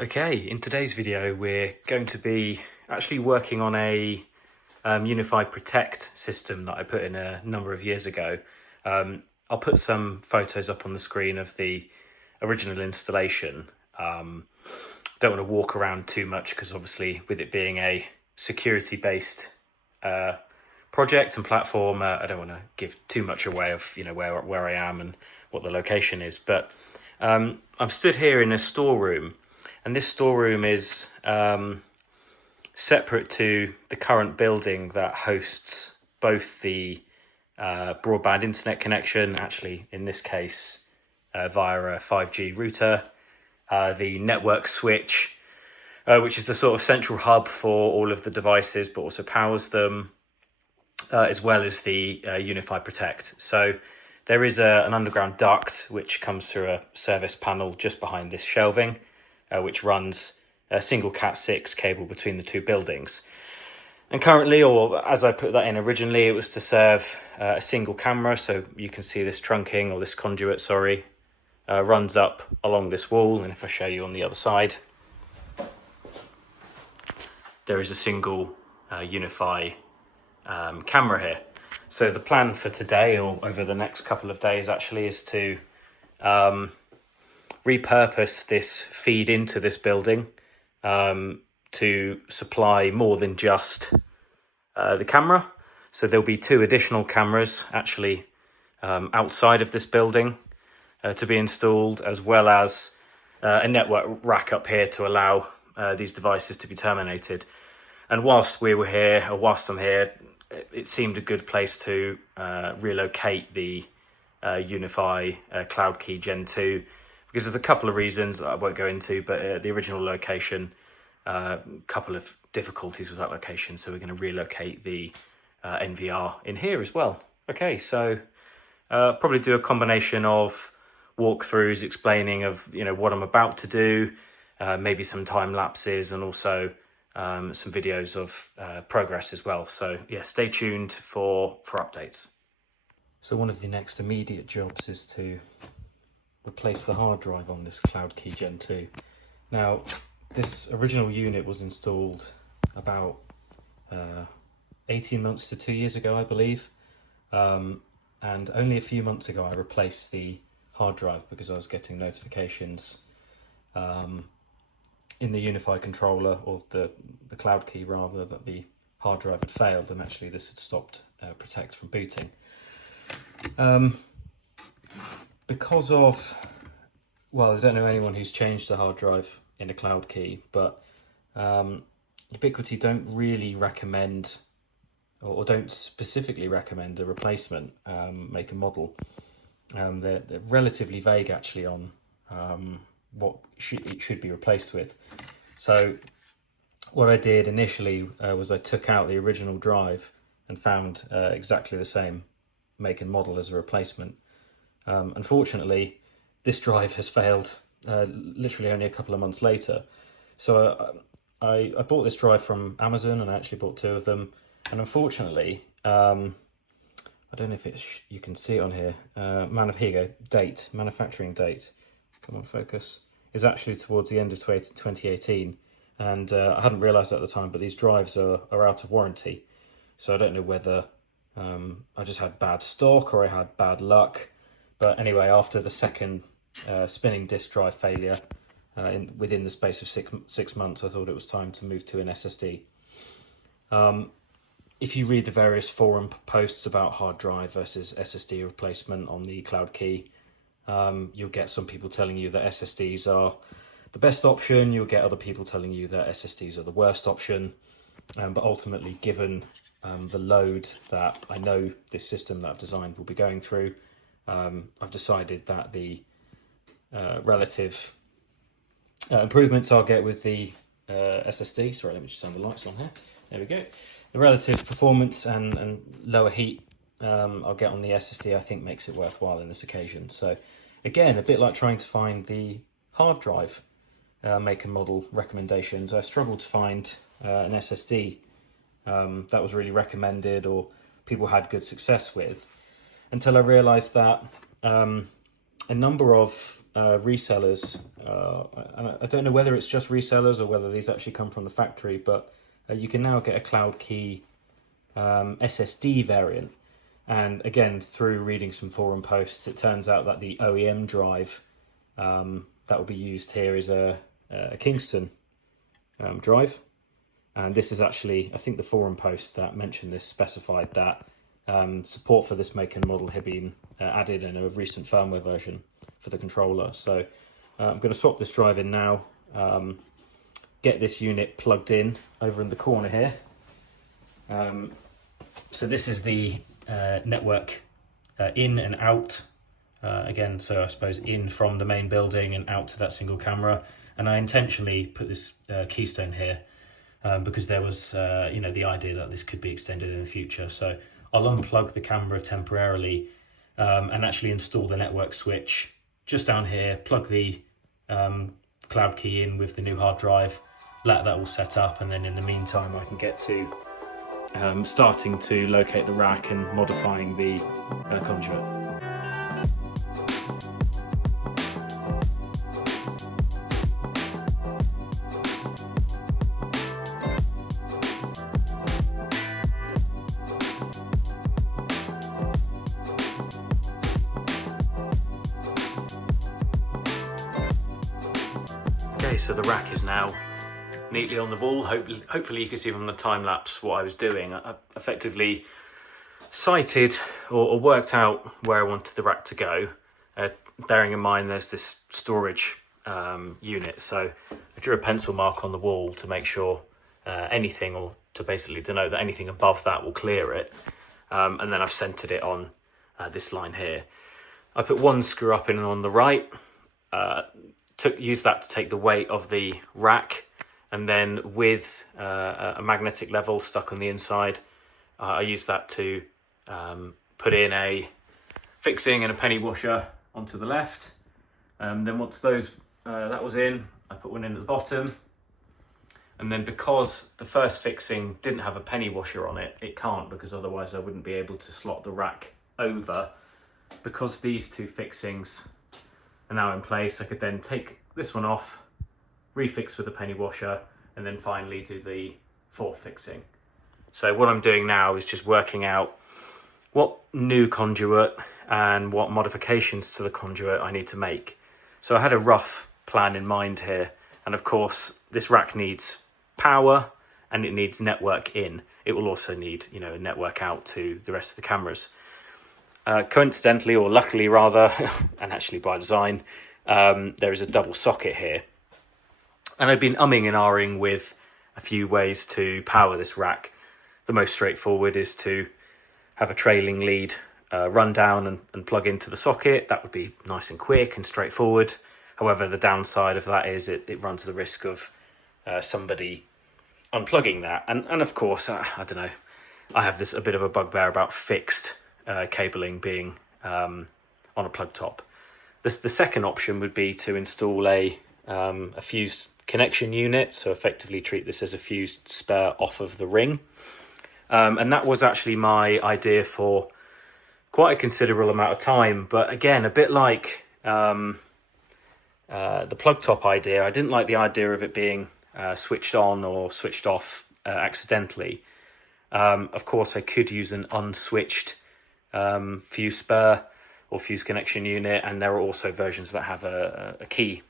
Okay, in today's video we're going to be actually working on a UniFi Protect system that I put in a number of years ago. I'll put some photos up on the screen of the original installation. Don't want to walk around too much because obviously with it being a security based project and platform, I don't want to give too much away of where I am and what the location is. But I'm stood here in a storeroom. And this storeroom is separate to the current building that hosts both the broadband internet connection, actually in this case via a 5G router, the network switch, which is the sort of central hub for all of the devices but also powers them, as well as the UniFi Protect. So there is an underground duct which comes through a service panel just behind this shelving, which runs a single Cat6 cable between the two buildings. And currently, or as I put that in originally, it was to serve a single camera. So you can see this trunking, or this conduit, sorry, runs up along this wall. And if I show you on the other side, there is a single UniFi camera here. So the plan for today, or over the next couple of days actually, is to repurpose this feed into this building to supply more than just the camera. So there'll be two additional cameras actually outside of this building to be installed, as well as a network rack up here to allow these devices to be terminated. And whilst I'm here, it seemed a good place to relocate the UniFi Cloud Key Gen 2, because there's a couple of reasons that I won't go into, but the original location, couple of difficulties with that location, so we're going to relocate the NVR in here as well. Okay, so probably do a combination of walkthroughs explaining of what I'm about to do, maybe some time lapses, and also some videos of progress as well. So yeah, stay tuned for updates. So one of the next immediate jobs is to replace the hard drive on this Cloud Key Gen 2. Now, this original unit was installed about 18 months to 2 years ago, I believe. And only a few months ago, I replaced the hard drive because I was getting notifications in the UniFi controller, or the Cloud Key rather, that the hard drive had failed, and actually this had stopped Protect from booting. Because of, well, I don't know anyone who's changed a hard drive in a Cloud Key, but Ubiquiti don't really recommend, or don't specifically recommend, a replacement make and model. They're relatively vague actually on what it should be replaced with. So what I did initially was I took out the original drive and found exactly the same make and model as a replacement. Unfortunately, this drive has failed literally only a couple of months later. So I bought this drive from Amazon, and I actually bought two of them. And unfortunately, I don't know if you can see it on here. Here you go. Date, manufacturing date. Come on, focus. Is actually towards the end of 2018, and I hadn't realised at the time, but these drives are out of warranty. So I don't know whether I just had bad stock or I had bad luck. But anyway, after the second spinning disk drive failure within the space of six months, I thought it was time to move to an SSD. If you read the various forum posts about hard drive versus SSD replacement on the Cloud Key, you'll get some people telling you that SSDs are the best option. You'll get other people telling you that SSDs are the worst option. But ultimately, given the load that I know this system that I've designed will be going through, I've decided that the relative improvements I'll get with the SSD, sorry, let me just turn the lights on here. There we go. The relative performance and lower heat I'll get on the SSD, I think, makes it worthwhile in this occasion. So again, a bit like trying to find the hard drive make and model recommendations, I struggled to find an SSD that was really recommended or people had good success with, until I realised that a number of resellers. And I don't know whether it's just resellers or whether these actually come from the factory, but you can now get a Cloud Key SSD variant. And again, through reading some forum posts, it turns out that the OEM drive that will be used here is a Kingston drive. And this is actually, I think the forum post that mentioned this specified that support for this make and model had been added in a recent firmware version for the controller. So I'm going to swap this drive in now, get this unit plugged in over in the corner here. So this is the network in and out. Again, so I suppose in from the main building and out to that single camera. And I intentionally put this keystone here because there was, the idea that this could be extended in the future. So I'll unplug the camera temporarily and actually install the network switch just down here, plug the Cloud Key in with the new hard drive, let that all set up, and then in the meantime I can get to starting to locate the rack and modifying the conduit. Okay, so the rack is now neatly on the wall. Hopefully you can see from the time lapse what I was doing. I effectively sighted or worked out where I wanted the rack to go, bearing in mind there's this storage unit. So I drew a pencil mark on the wall to make sure anything, or to basically denote that anything above that will clear it. And then I've centered it on this line here. I put one screw up in on the right, used that to take the weight of the rack, and then with a magnetic level stuck on the inside, I used that to put in a fixing and a penny washer onto the left. Then once that was in, I put one in at the bottom. And then because the first fixing didn't have a penny washer on it, it can't, because otherwise I wouldn't be able to slot the rack over. Because these two fixings are now in place, I could then take this one off, refix with a penny washer, and then finally do the fourth fixing. So what I'm doing now is just working out what new conduit and what modifications to the conduit I need to make. So I had a rough plan in mind here, and of course this rack needs power and it needs network in. It will also need, a network out to the rest of the cameras. Coincidentally, or luckily rather, and actually by design, there is a double socket here. And I've been umming and ahhing with a few ways to power this rack. The most straightforward is to have a trailing lead run down and plug into the socket. That would be nice and quick and straightforward. However, the downside of that is it runs the risk of somebody unplugging that. And of course, I don't know, I have a bit of a bugbear about fixed cabling being on a plug top. The second option would be to install a fused connection unit, so effectively treat this as a fused spur off of the ring. And that was actually my idea for quite a considerable amount of time. But again, a bit like the plug top idea, I didn't like the idea of it being switched on or switched off accidentally. Of course, I could use an unswitched fuse spur or fuse connection unit, and there are also versions that have a key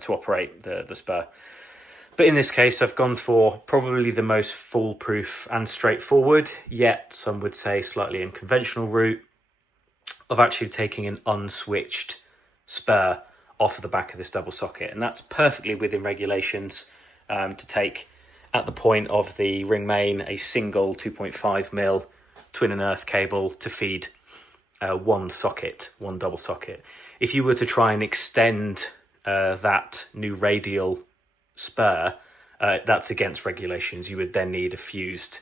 to operate the spur. But in this case, I've gone for probably the most foolproof and straightforward, yet some would say slightly unconventional route of actually taking an unswitched spur off of the back of this double socket. And that's perfectly within regulations to take at the point of the ring main a single 2.5mm twin and earth cable to feed one double socket. If you were to try and extend that new radial spur, that's against regulations. You would then need a fused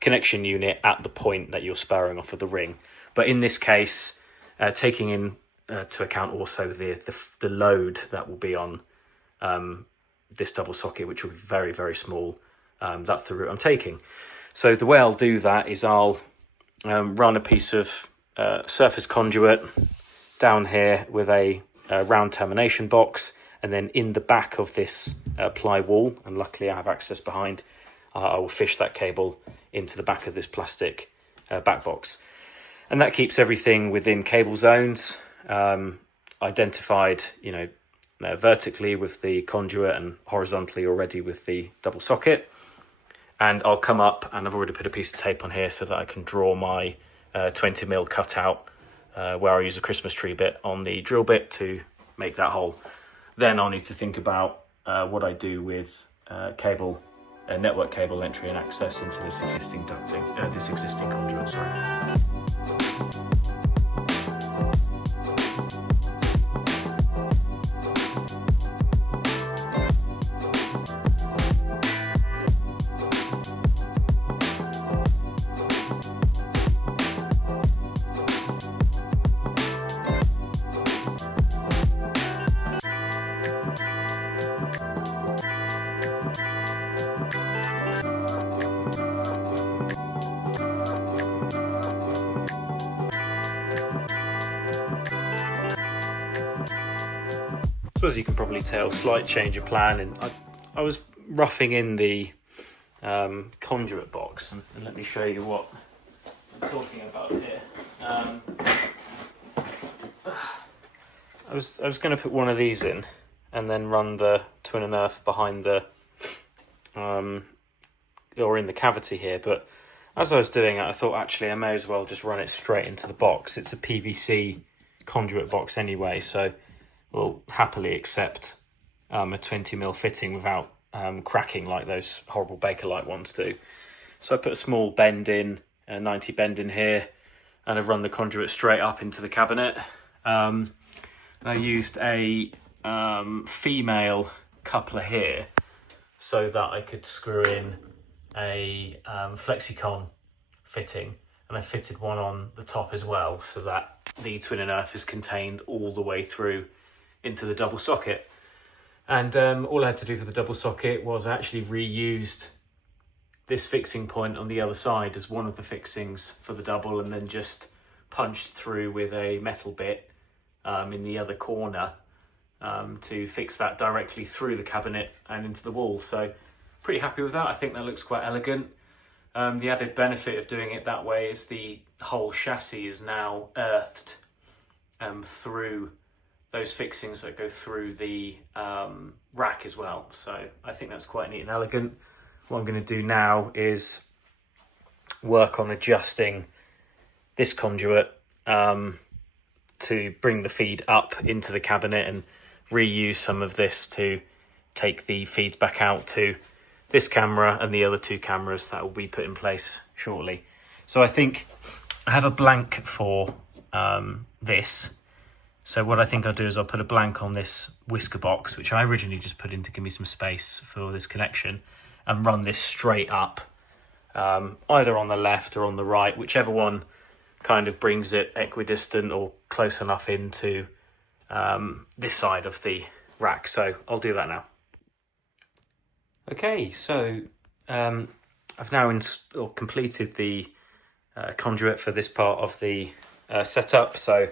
connection unit at the point that you're spurring off of the ring. But in this case, taking in to account also the load that will be on this double socket, which will be very, very small, that's the route I'm taking. So the way I'll do that is I'll run a piece of surface conduit down here with a round termination box, and then in the back of this ply wall, and luckily I have access behind, I will fish that cable into the back of this plastic back box. And that keeps everything within cable zones, identified, vertically with the conduit and horizontally already with the double socket. And I'll come up, and I've already put a piece of tape on here so that I can draw my 20mm cutout where I use a Christmas tree bit on the drill bit to make that hole. Then I'll need to think about what I do with network cable entry and access into this existing conduit. So as you can probably tell, slight change of plan, and I was roughing in the conduit box, and let me show you what I'm talking about here. I was going to put one of these in and then run the twin and earth behind the or in the cavity here, but as I was doing it, I thought actually I may as well just run it straight into the box. It's a PVC conduit box anyway, so we'll happily accept a 20mm fitting without cracking like those horrible Bakelite ones do. So I put a small bend in, a 90 bend in here, and I've run the conduit straight up into the cabinet. And I used a female coupler here so that I could screw in a Flexicon fitting, and I fitted one on the top as well so that the twin and earth is contained all the way through into the double socket. And all I had to do for the double socket was actually reused this fixing point on the other side as one of the fixings for the double, and then just punched through with a metal bit in the other corner to fix that directly through the cabinet and into the wall. So pretty happy with that. I think that looks quite elegant. The added benefit of doing it that way is the whole chassis is now earthed through those fixings that go through the rack as well. So I think that's quite neat and elegant. What I'm going to do now is work on adjusting this conduit to bring the feed up into the cabinet and reuse some of this to take the feeds back out to this camera and the other two cameras that will be put in place shortly. So I think I have a blank for this. So what I think I'll do is I'll put a blank on this whisker box, which I originally just put in to give me some space for this connection, and run this straight up, either on the left or on the right, whichever one kind of brings it equidistant or close enough into this side of the rack. So I'll do that now. Okay, so I've now completed the conduit for this part of the setup. So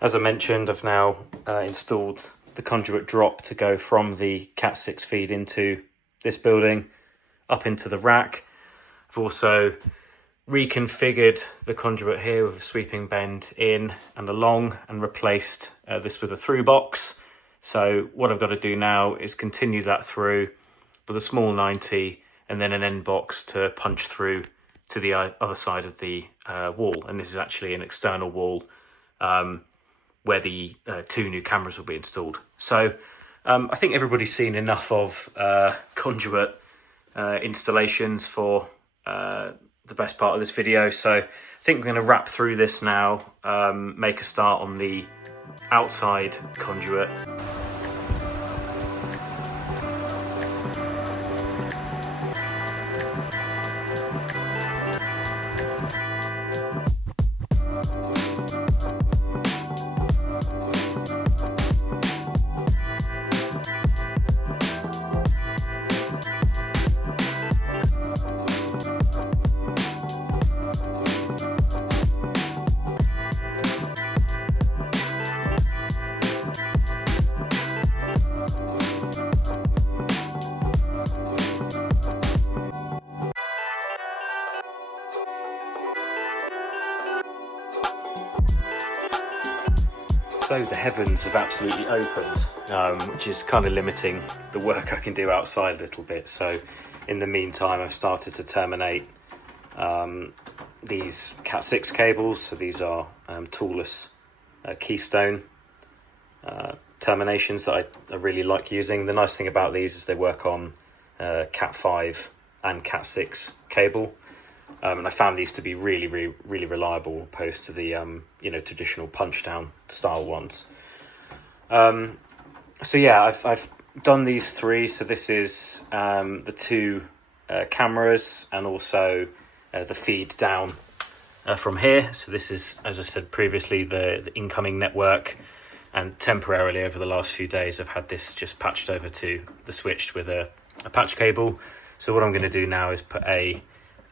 as I mentioned, I've now installed the conduit drop to go from the Cat6 feed into this building up into the rack. I've also reconfigured the conduit here with a sweeping bend in and along, and replaced this with a through box. So what I've got to do now is continue that through with a small 90 and then an end box to punch through to the other side of the wall. And this is actually an external wall where the two new cameras will be installed. So I think everybody's seen enough of conduit installations for the best part of this video. So I think we're going to wrap through this now, make a start on the outside conduit. So the heavens have absolutely opened, which is kind of limiting the work I can do outside a little bit. So in the meantime, I've started to terminate these Cat6 cables. So these are toolless keystone terminations that I really like using. The nice thing about these is they work on Cat5 and Cat6 cable. And I found these to be really reliable opposed to the traditional punch down style ones. So yeah, I've done these three. So this is the two cameras and also the feed down from here. So this is, as I said previously, the incoming network, and temporarily over the last few days I've had this just patched over to the switched with a patch cable. So what I'm going to do now is put a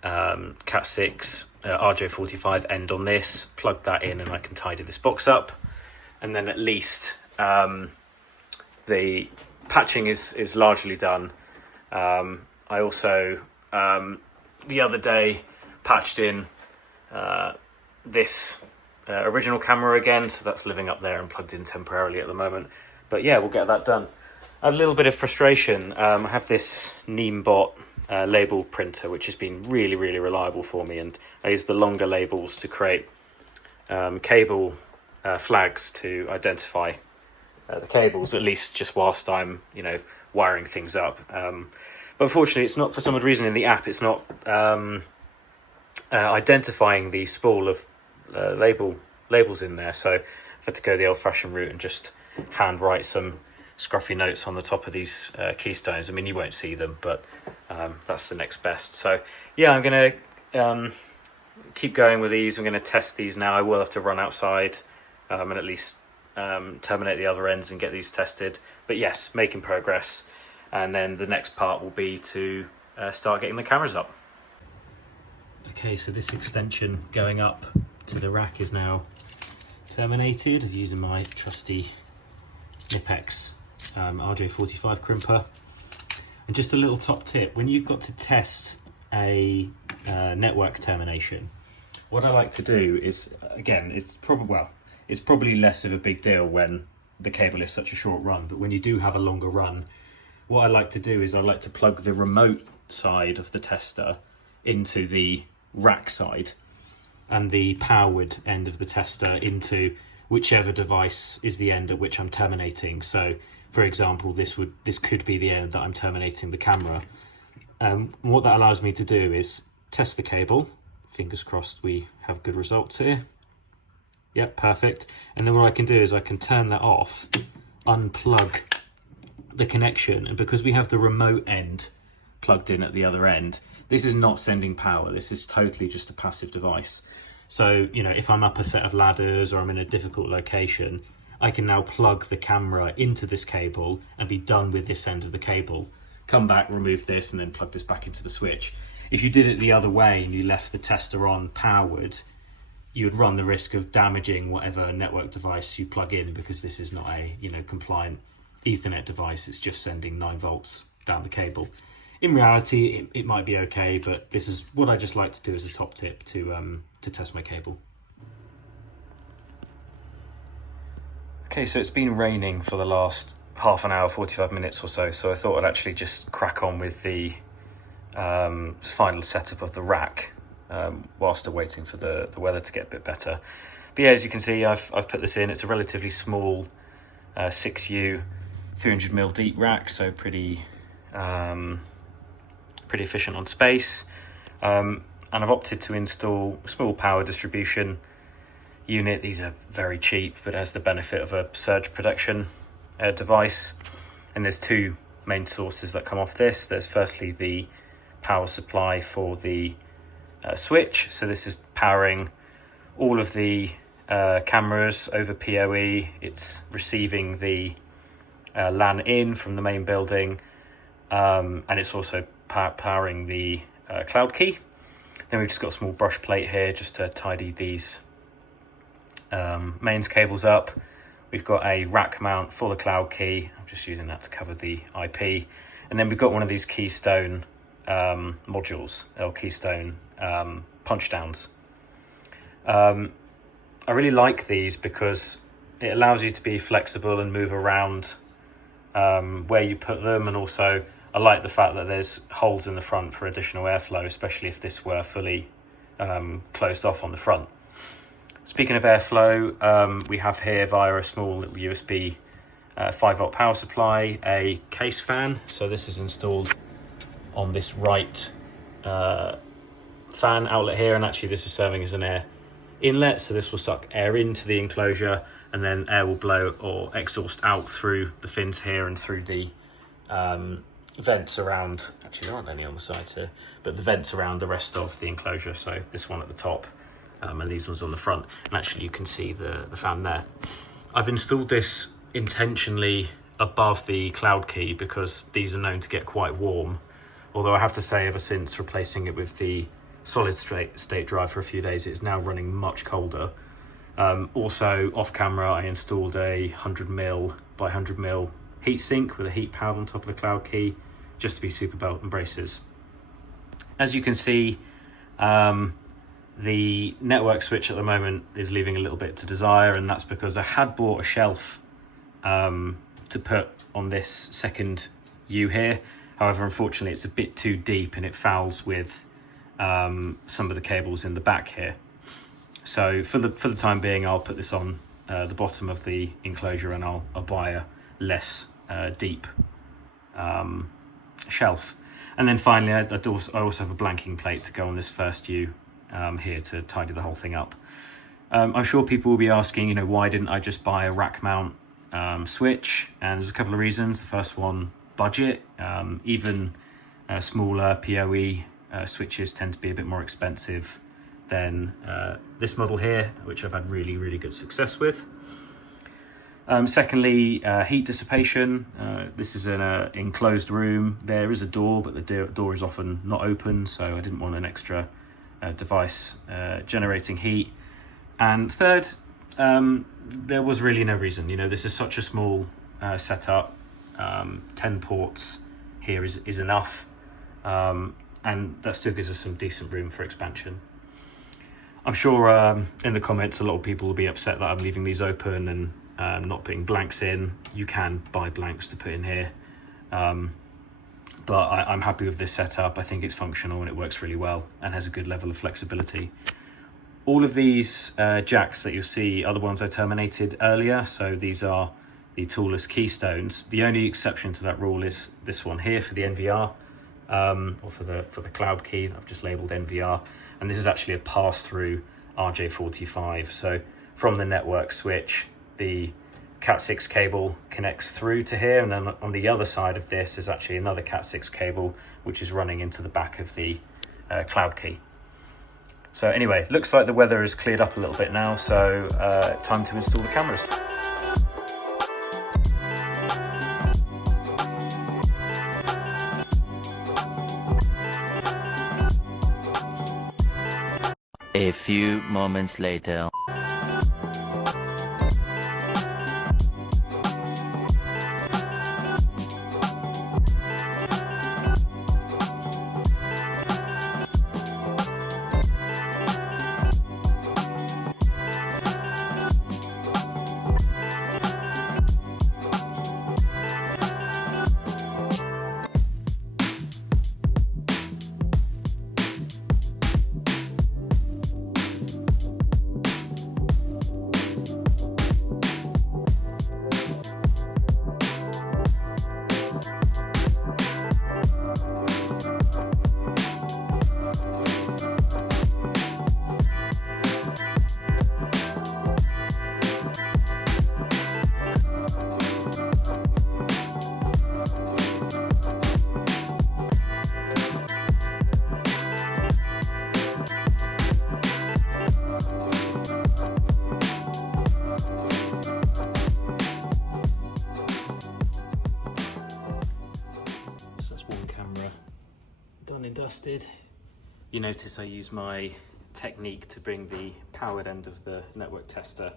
Cat6 RJ45 end on this, plug that in, and I can tidy this box up, and then at least the patching is largely done. I also the other day patched in this original camera again, so that's living up there and plugged in temporarily at the moment. But yeah, we'll get that done. A little bit of frustration. I have this Neembot label printer, which has been really reliable for me, and I use the longer labels to create cable flags to identify the cables, at least just whilst I'm wiring things up. But unfortunately, it's not, for some odd reason in the app, it's not identifying the spool of labels in there. So I've had to go the old-fashioned route and just hand write some scruffy notes on the top of these keystones. I mean, you won't see them, but that's the next best. So yeah, I'm going to keep going with these. I'm going to test these now. I will have to run outside and at least terminate the other ends and get these tested. But yes, making progress. And then the next part will be to start getting the cameras up. Okay, so this extension going up to the rack is now terminated using my trusty Nipex RJ45 crimper. And just a little top tip, when you've got to test a network termination, what I like to do is, again, it's probably less of a big deal when the cable is such a short run, but when you do have a longer run, what I like to do is I like to plug the remote side of the tester into the rack side and the powered end of the tester into whichever device is the end at which I'm terminating. So for example, this could be the end that I'm terminating the camera. What that allows me to do is test the cable. Fingers crossed we have good results here. Yep, perfect. And then what I can do is I can turn that off, unplug the connection, and because we have the remote end plugged in at the other end, this is not sending power. This is totally just a passive device. So, if I'm up a set of ladders or I'm in a difficult location, I can now plug the camera into this cable and be done with this end of the cable. Come back, remove this, and then plug this back into the switch. If you did it the other way and you left the tester on powered, you would run the risk of damaging whatever network device you plug in, because this is not a compliant Ethernet device. It's just sending 9 volts down the cable. In reality, it might be okay, but this is what I just like to do as a top tip to test my cable. Okay, so it's been raining for the last half an hour, 45 minutes or so, so I thought I'd actually just crack on with the final setup of the rack whilst still waiting for the weather to get a bit better. But yeah, as you can see, I've put this in. It's a relatively small 6U 300mm deep rack, so pretty efficient on space. And I've opted to install a small power distribution unit. These are very cheap, but it has the benefit of a surge protection device. And there's two main sources that come off this. There's firstly the power supply for the switch. So this is powering all of the cameras over PoE. It's receiving the LAN in from the main building, and it's also powering the cloud key. Then we've just got a small brush plate here just to tidy these mains cables up. We've got a rack mount for the cloud key. I'm just using that to cover the IP. And then we've got one of these keystone modules, keystone punch downs. I really like these because it allows you to be flexible and move around where you put them, and also I like the fact that there's holes in the front for additional airflow, especially if this were fully closed off on the front. Speaking of airflow, we have here via a small USB 5-volt power supply a case fan. So this is installed on this right fan outlet here, and actually this is serving as an air inlet, so this will suck air into the enclosure and then air will blow or exhaust out through the fins here and through the vents around, actually there aren't any on the sides here, but the vents around the rest of the enclosure. So this one at the top and these ones on the front, and actually you can see the fan there. I've installed this intentionally above the cloud key because these are known to get quite warm, although I have to say ever since replacing it with the solid state drive for a few days, it's now running much colder. Also off camera I installed a 100mm by 100mm heatsink with a heat pad on top of the cloud key, just to be super belt and braces. As you can see, the network switch at the moment is leaving a little bit to desire, and that's because I had bought a shelf to put on this second U here. However, unfortunately it's a bit too deep and it fouls with some of the cables in the back here. So for the time being, I'll put this on the bottom of the enclosure, and I'll buy a less deep shelf. And then finally, I also have a blanking plate to go on this first U here to tidy the whole thing up. I'm sure people will be asking, why didn't I just buy a rack mount switch? And there's a couple of reasons. The first one, budget. Even smaller PoE switches tend to be a bit more expensive than this model here, which I've had really, really good success with. Secondly, heat dissipation. This is an enclosed room. There is a door, but the door is often not open, so I didn't want an extra device generating heat. And third, there was really no reason. This is such a small setup. 10 ports here is enough, and that still gives us some decent room for expansion. I'm sure in the comments a lot of people will be upset that I'm leaving these open and not putting blanks in. You can buy blanks to put in here, but I'm happy with this setup. I think it's functional and it works really well and has a good level of flexibility. All of these jacks that you'll see are the ones I terminated earlier, so these are the toolless keystones. The only exception to that rule is this one here for the NVR, or for the cloud key. I've just labeled NVR, and this is actually a pass-through RJ45. So from the network switch, the Cat6 cable connects through to here, and then on the other side of this is actually another Cat6 cable which is running into the back of the cloud key. So anyway, looks like the weather has cleared up a little bit now, so time to install the cameras. A few moments later. Dusted. You notice I use my technique to bring the powered end of the network tester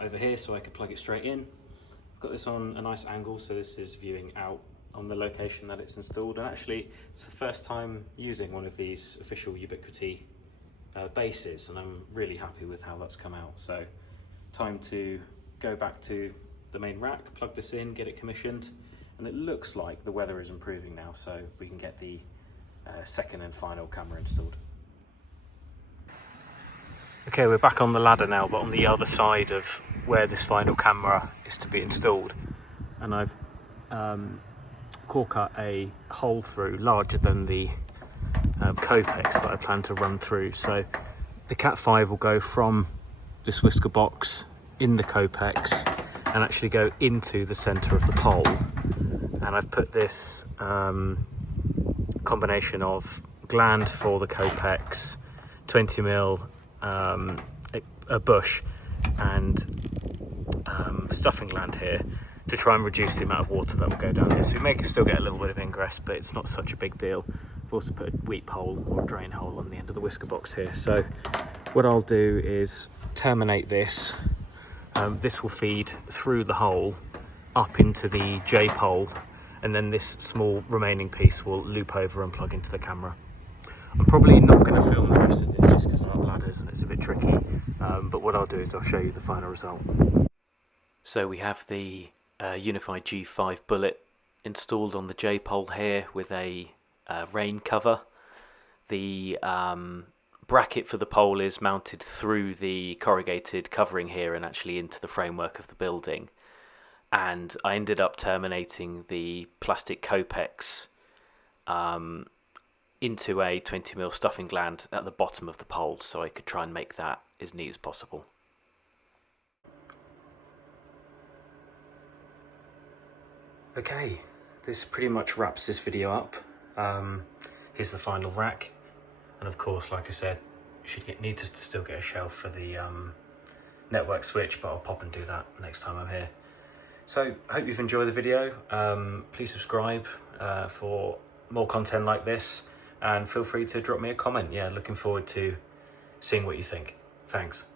over here so I can plug it straight in. I've got this on a nice angle, so this is viewing out on the location that it's installed, and actually it's the first time using one of these official Ubiquiti bases, and I'm really happy with how that's come out. So time to go back to the main rack, plug this in, get it commissioned, and it looks like the weather is improving now, so we can get the second and final camera installed. Okay, we're back on the ladder now, but on the other side of where this final camera is to be installed. And I've core cut a hole through larger than the Copex that I plan to run through. So the Cat 5 will go from this whisker box in the Copex and actually go into the centre of the pole. And I've put this combination of gland for the Copex, 20mm a bush, and stuffing gland here to try and reduce the amount of water that will go down here. So we may still get a little bit of ingress, but it's not such a big deal. I've also put a weep hole or drain hole on the end of the whisker box here. So what I'll do is terminate this. This will feed through the hole up into the J-pole, and then this small remaining piece will loop over and plug into the camera. I'm probably not going to film the rest of this just because I'm on ladders and it's a bit tricky, but what I'll do is I'll show you the final result. So we have the UniFi G5 bullet installed on the J-pole here with a rain cover. The bracket for the pole is mounted through the corrugated covering here and actually into the framework of the building. And I ended up terminating the plastic Copex into a 20mm stuffing gland at the bottom of the pole, so I could try and make that as neat as possible. Okay, this pretty much wraps this video up. Here's the final rack, and of course, like I said, need to still get a shelf for the network switch, but I'll pop and do that next time I'm here. So I hope you've enjoyed the video. Please subscribe for more content like this, and feel free to drop me a comment. Yeah, looking forward to seeing what you think. Thanks.